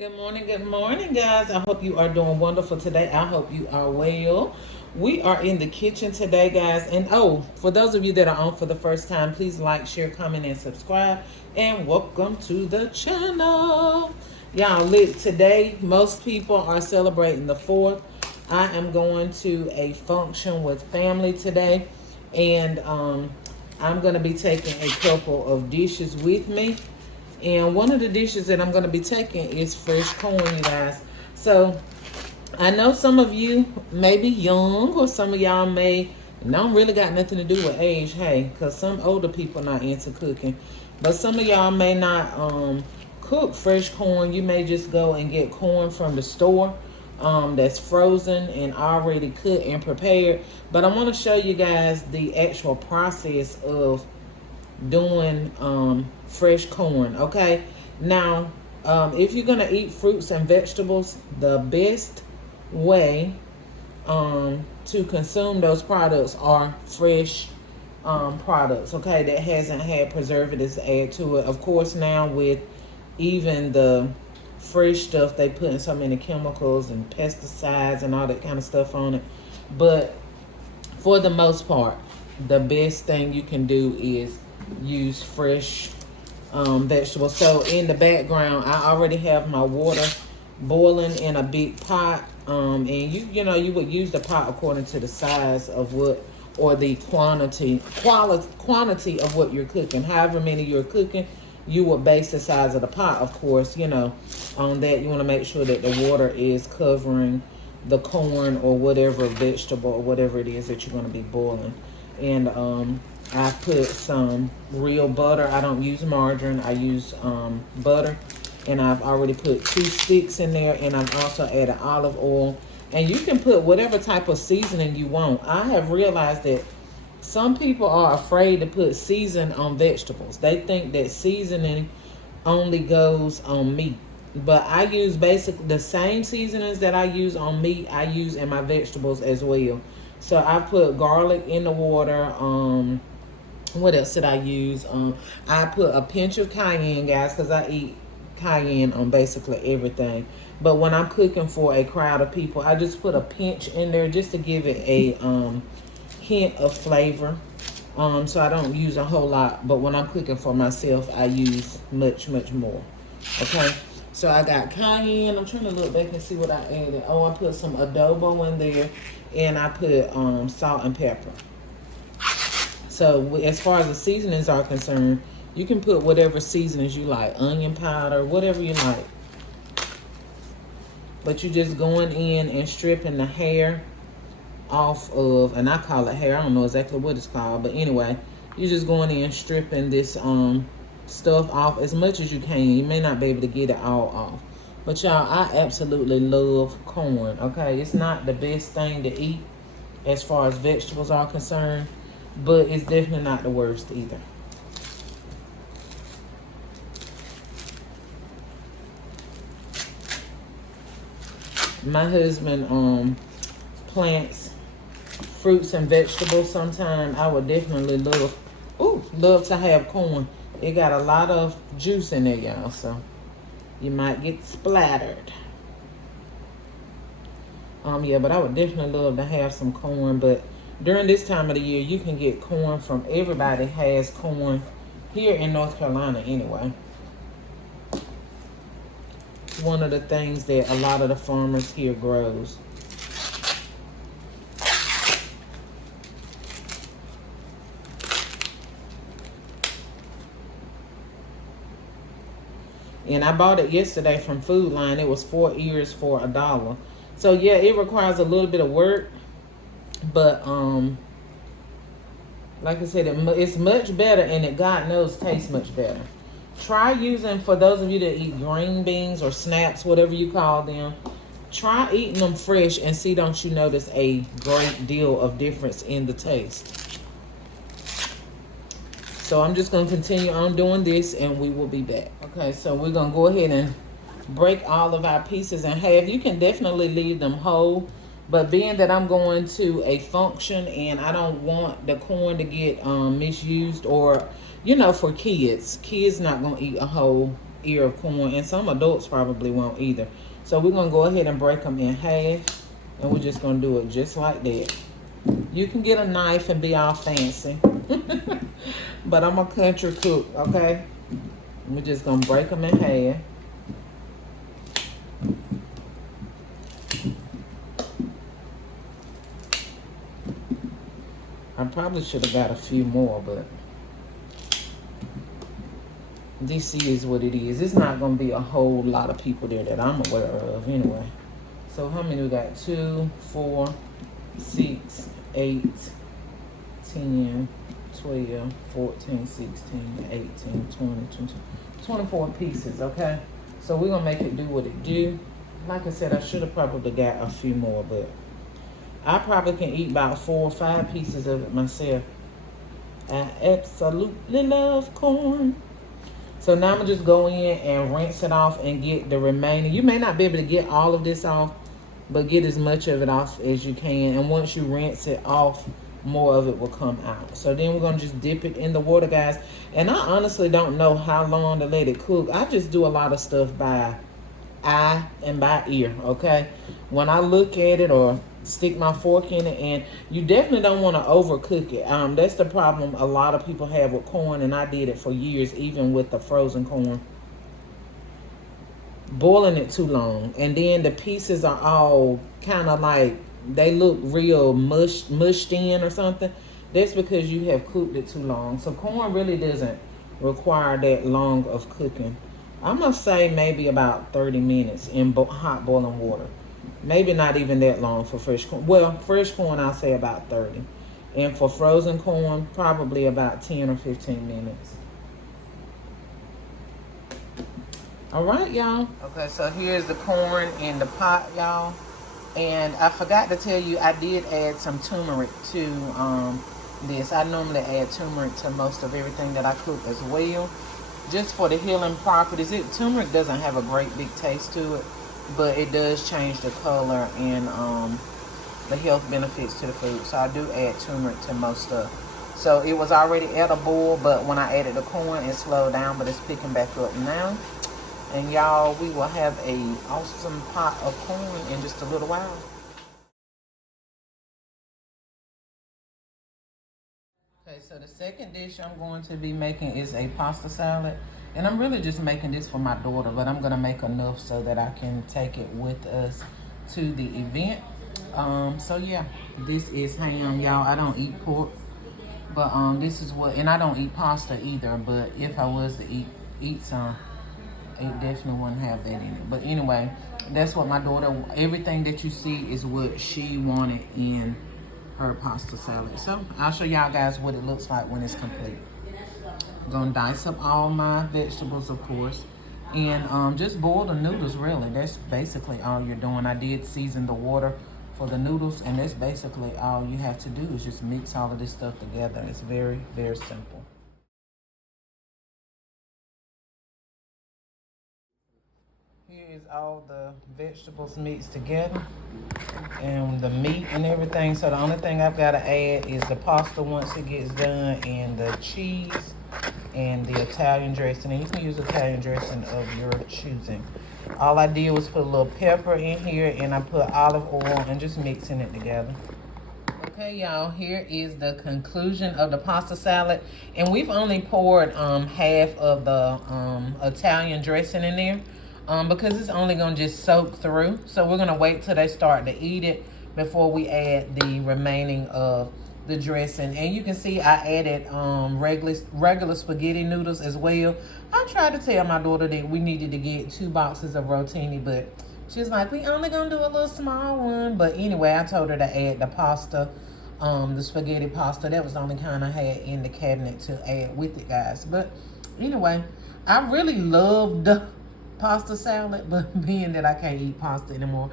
Good morning, guys. I hope you are doing wonderful today. I hope you are well. We are in the kitchen today, guys. And oh, for those of you that are on for the first time, please like, share, comment, and subscribe. And welcome to the channel. Y'all, look, today, most people are celebrating the 4th. I am going to a function with family today. And I'm going to be taking a couple of dishes with me. And one of the dishes that I'm going to be taking is fresh corn, you guys. So I know some of you may be young, or some of y'all may don't really got nothing to do with age, hey, because some older people not into cooking. But some of y'all may not cook fresh corn. You may just go and get corn from the store that's frozen and already cut and prepared. But I want to show you guys the actual process of doing fresh corn. Okay, now if you're gonna eat fruits and vegetables, the best way to consume those products are fresh products, okay, that hasn't had preservatives added to it. Of course, now with even the fresh stuff, they put in so many chemicals and pesticides and all that kind of stuff on it. But for the most part, the best thing you can do is use fresh vegetables. So in the background, I already have my water boiling in a big pot. And you would use the pot according to the size of what, or the quantity of what you're cooking. However many you're cooking, you would base the size of the pot, of course, on that. You want to make sure that the water is covering the corn or whatever vegetable or whatever it is that you're going to be boiling. And I put some real butter. I don't use margarine. I use butter. And I've already put 2 sticks in there. And I've also added olive oil. And you can put whatever type of seasoning you want. I have realized that some people are afraid to put season on vegetables. They think that seasoning only goes on meat. But I use basically the same seasonings that I use on meat, I use in my vegetables as well. So I put garlic in the water. What else did I use? I put a pinch of cayenne, guys, because I eat cayenne on basically everything. But when I'm cooking for a crowd of people, I just put a pinch in there just to give it a hint of flavor. So I don't use a whole lot. But when I'm cooking for myself, I use much, much more. Okay. So I got cayenne. I'm trying to look back and see what I added. Oh, I put some adobo in there. And I put salt and pepper. So as far as the seasonings are concerned, you can put whatever seasonings you like. Onion powder, whatever you like. But you're just going in and stripping the hair off of, and I call it hair. I don't know exactly what it's called. But anyway, you're just going in and stripping this stuff off as much as you can. You may not be able to get it all off. But y'all, I absolutely love corn, okay? It's not the best thing to eat as far as vegetables are concerned, but it's definitely not the worst either. My husband plants fruits and vegetables. Sometimes I would definitely love to have corn. It got a lot of juice in there, y'all, so you might get splattered. Yeah, but I would definitely love to have some corn. But during this time of the year, you can get corn from, everybody has corn here in North Carolina anyway. It's one of the things that a lot of the farmers here grows. And I bought it yesterday from Food Line. It was 4 ears for $1. So yeah, it requires a little bit of work, but like I said, it's much better, and it, God knows, tastes much better. Try using, for those of you that eat green beans or snaps, whatever you call them, try eating them fresh and see, don't you notice a great deal of difference in the taste. So I'm just going to continue on doing this, and we will be back. Okay, so we're going to go ahead and break all of our pieces in half. You can definitely leave them whole, but being that I'm going to a function and I don't want the corn to get misused, or for kids not going to eat a whole ear of corn, and some adults probably won't either. So we're gonna go ahead and break them in half, and we're just gonna do it just like that. You can get a knife and be all fancy, but I'm a country cook, okay? We're just gonna break them in half. I probably should have got a few more, but this is what it is. It's not going to be a whole lot of people there that I'm aware of anyway. So how many we got? 2, 4, 6, 8, 10, 12, 14, 16, 18, 20, 24 pieces, okay? So we're going to make it do what it do. Like I said, I should have probably got a few more, but I probably can eat about 4 or 5 pieces of it myself. I absolutely love corn. So now I'm going to just go in and rinse it off and get the remaining. You may not be able to get all of this off, but get as much of it off as you can. And once you rinse it off, more of it will come out. So then we're going to just dip it in the water, guys. And I honestly don't know how long to let it cook. I just do a lot of stuff by eye and by ear, okay? When I look at it or stick my fork in it, and you definitely don't want to overcook it. That's the problem a lot of people have with corn, and I did it for years, even with the frozen corn. Boiling it too long, and then the pieces are all kind of like, they look real mushed in or something. That's because you have cooked it too long. So corn really doesn't require that long of cooking. I'm gonna say maybe about 30 minutes in hot boiling water. Maybe not even that long for fresh corn. Well, fresh corn, I'll say about 30. And for frozen corn, probably about 10 or 15 minutes. All right, y'all. Okay, so here's the corn in the pot, y'all. And I forgot to tell you, I did add some turmeric to this. I normally add turmeric to most of everything that I cook as well, just for the healing properties. Turmeric doesn't have a great big taste to it, but it does change the color and the health benefits to the food. So I do add turmeric to most stuff. So it was already at a boil, but when I added the corn, it slowed down, but it's picking back up now. And y'all, we will have a awesome pot of corn in just a little while. Okay, so the second dish I'm going to be making is a pasta salad. And I'm really just making this for my daughter, but I'm going to make enough so that I can take it with us to the event. So yeah, this is ham, y'all. I don't eat pork, but this is what, and I don't eat pasta either, but if I was to eat some, it definitely wouldn't have that in it. But anyway, that's what my daughter, everything that you see is what she wanted in her pasta salad. So I'll show y'all guys what it looks like when it's complete. I'm gonna dice up all my vegetables, of course, and just boil the noodles, really. That's basically all you're doing. I did season the water for the noodles, and that's basically all you have to do is just mix all of this stuff together. It's very, very simple. Here is all the vegetables mixed together and the meat and everything. So the only thing I've got to add is the pasta once it gets done, and the cheese and the Italian dressing. And you can use Italian dressing of your choosing. All I did was put a little pepper in here, and I put olive oil and just mixing it together. Okay, y'all, here is the conclusion of the pasta salad. And we've only poured half of the Italian dressing in there. Because it's only going to just soak through. So we're going to wait till they start to eat it before we add the remaining of the dressing. And you can see I added regular spaghetti noodles as well. I tried to tell my daughter that we needed to get 2 boxes of rotini, but she's like, we only going to do a little small one. But anyway, I told her to add the pasta, the spaghetti pasta. That was the only kind I had in the cabinet to add with it, guys. But anyway, I really loved pasta salad, but being that I can't eat pasta anymore,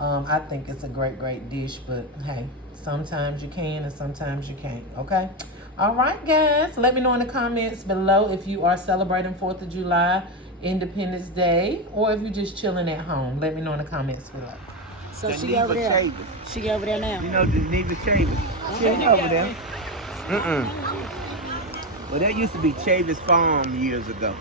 I think it's a great dish. But hey, sometimes you can and sometimes you can't. Okay, all right, guys, let me know in the comments below if you are celebrating 4th of July, Independence Day, or if you're just chilling at home. Let me know in the comments below. So she over there. She over there now. You know the Neva Chavis. She ain't over there. Well, that used to be Chavis Farm years ago.